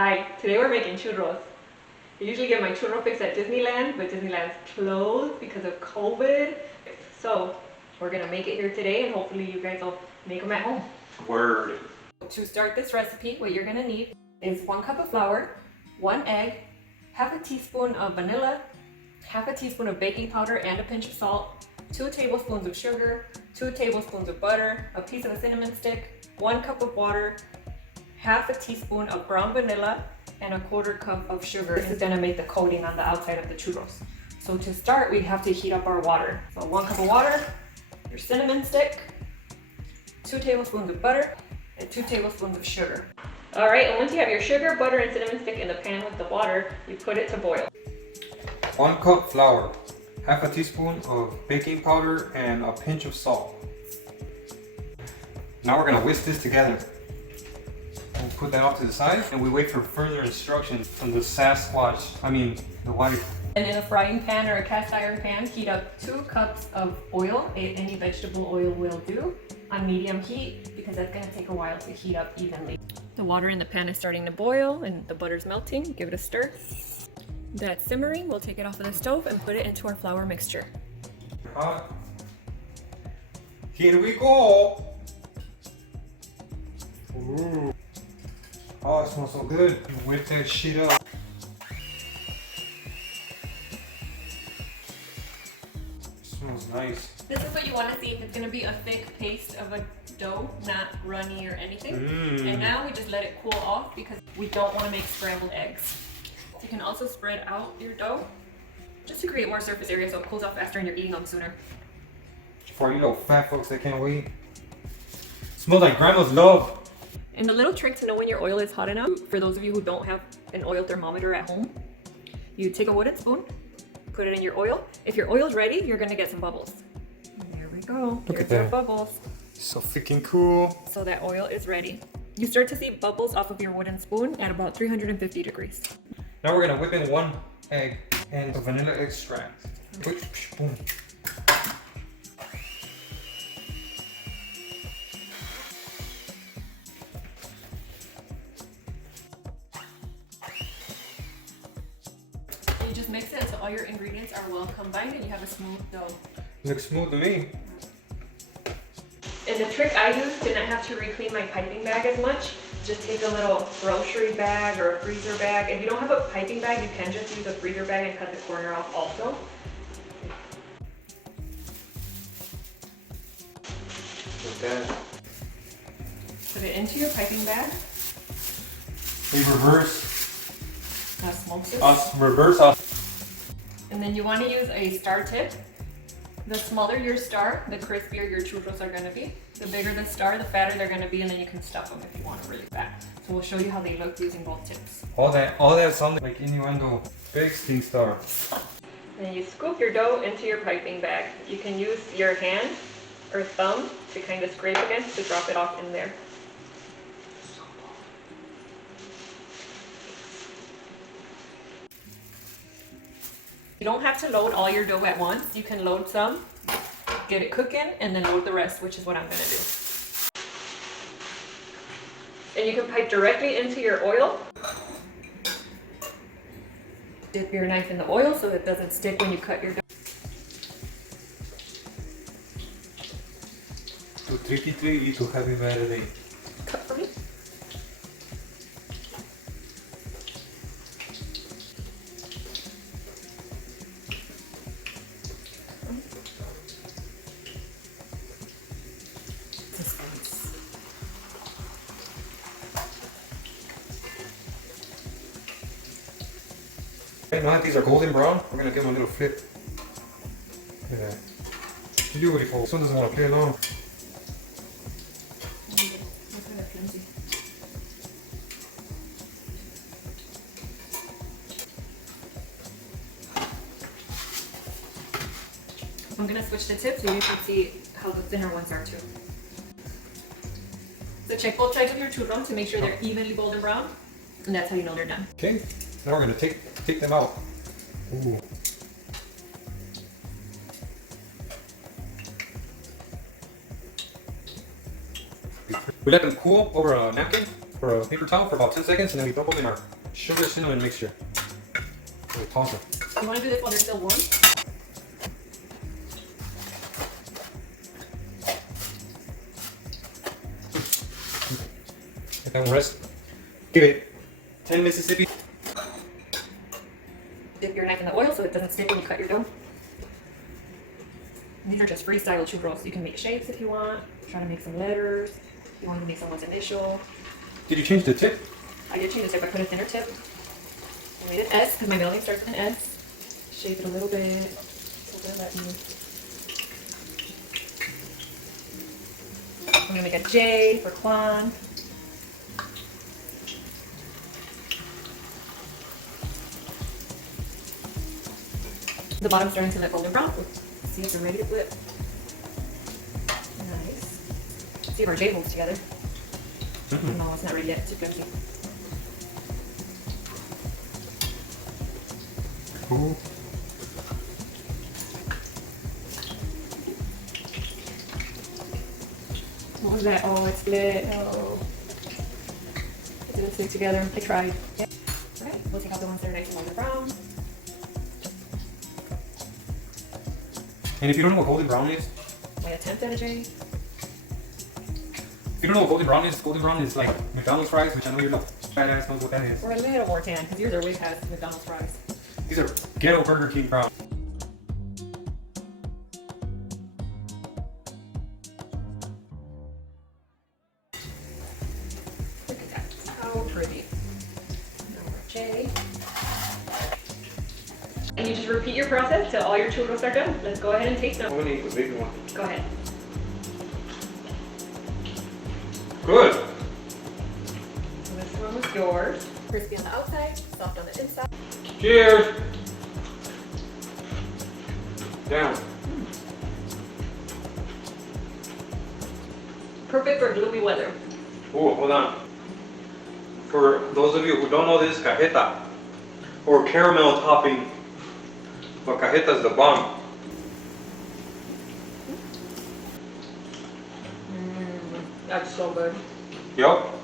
Hi, today we're making churros. I usually get my churro fix at Disneyland, but Disneyland's closed because of COVID. So we're gonna make it here today and hopefully you guys will make them at home. Word. To start this recipe, what you're gonna need is 1 cup of flour, 1 egg, half a teaspoon of vanilla, half a teaspoon of baking powder and a pinch of salt, 2 tablespoons of sugar, 2 tablespoons of butter, a piece of a cinnamon stick, 1 cup of water, half a teaspoon of ground vanilla, and a 1/4 cup of sugar. This is gonna make the coating on the outside of the churros. So to start, we have to heat up our water. So 1 cup of water, your cinnamon stick, 2 tablespoons of butter, and 2 tablespoons of sugar. All right, and once you have your sugar, butter, and cinnamon stick in the pan with the water, you put it to boil. 1 cup flour, half a teaspoon of baking powder, and a pinch of salt. Now we're gonna whisk this together. We'll put that off to the side and we wait for further instructions from the the wife. And in a frying pan or a cast iron pan, heat up 2 cups of oil. Any vegetable oil will do on medium heat because that's gonna take a while to heat up evenly. The water in the pan is starting to boil and the butter's melting. Give it a stir. That's simmering. We'll take it off of the stove and put it into our flour mixture. Hot. Here we go. Ooh. Oh, it smells so good. Whip that shit up. It smells nice. This is what you want to see if it's going to be a thick paste of a dough, not runny or anything. And now we just let it cool off because we don't want to make scrambled eggs. You can also spread out your dough just to create more surface area so it cools off faster and you're eating them sooner. For you little fat folks that can't wait. Smells like grandma's love. And a little trick to know when your oil is hot enough, for those of you who don't have an oil thermometer at home, you take a wooden spoon, put it in your oil. If your oil's ready, you're gonna get some bubbles. And there we go. Look Here's at your that. bubbles. So freaking cool. So that oil is ready. You start to see bubbles off of your wooden spoon at about 350 degrees. Now we're gonna whip in 1 egg and the vanilla extract. Boom. You just mix it until all your ingredients are well combined and you have a smooth dough. Looks smooth to me. And the trick I use to not have to re-clean my piping bag as much, just take a little grocery bag or a freezer bag. If you don't have a piping bag, you can just use a freezer bag and cut the corner off also. Like that. Put it into your piping bag. We reverse. Smoke this. Reverse us. And then you want to use a star tip. The smaller your star, the crispier your churros are going to be. The bigger the star, the fatter they're going to be, and then you can stuff them if you want them really fat. So we'll show you how they look using both tips. All that sounded like innuendo. Big sting star. And then you scoop your dough into your piping bag. You can use your hand or thumb to kind of scrape against to drop it off in there. You don't have to load all your dough at once. You can load some, get it cooking, and then load the rest, which is what I'm gonna do. And you can pipe directly into your oil. Dip your knife in the oil so it doesn't stick when you cut your dough. Too tricky to happy Saturday. Cut for me. Okay, now that these are golden brown, we're gonna give them a little flip. Look at that. Beautiful. This one doesn't want to play along. I'm gonna switch the tips so you can see how the thinner ones are too. So check both sides of your churro to make sure they're evenly golden brown, and that's how you know they're done. Okay, now we're gonna take them out. Ooh. We let them cool over a napkin for a paper towel for about 10 seconds, and then we dump them in our sugar cinnamon mixture. And we toss them. You want to do this while they're still warm? Let them rest. Give it 10 Mississippi. Dip your knife in the oil so it doesn't stick when you cut your dough. And these are just freestyle churros. You can make shapes if you want. Try to make some letters. If you want to make someone's initial. Did you change the tip? I did change the tip. I put a thinner tip. I made an S because my middle name starts with an S. Shape it a little bit. I'm gonna make a J for Kwan. The bottom's starting to look golden brown. Let's see if they're ready to flip. Nice. Let's see if our J holds together. No, it's not ready yet. It's too flimsy. Cool. What was that? Oh, it's split. Oh. It didn't stick together. I tried. Yeah. Alright, we'll take out the ones that are nice and golden brown. And if you don't know what golden brown is, My attempt at a J. if you don't know what golden brown is like McDonald's fries, which I know you're not badass knows what that is. Or a little more tan, because yours are way past McDonald's fries. These are ghetto Burger King brown. Look at that. How pretty. Now our J. And you just repeat your process till all your churros are done. Let's go ahead and taste them. I'm gonna eat the big one. Go ahead. Good. So this one was yours. Crispy on the outside, soft on the inside. Cheers. Down. Perfect for gloomy weather. Oh, hold on. For those of you who don't know this, cajeta or caramel topping, but cajeta is the bomb. That's so good. Yup.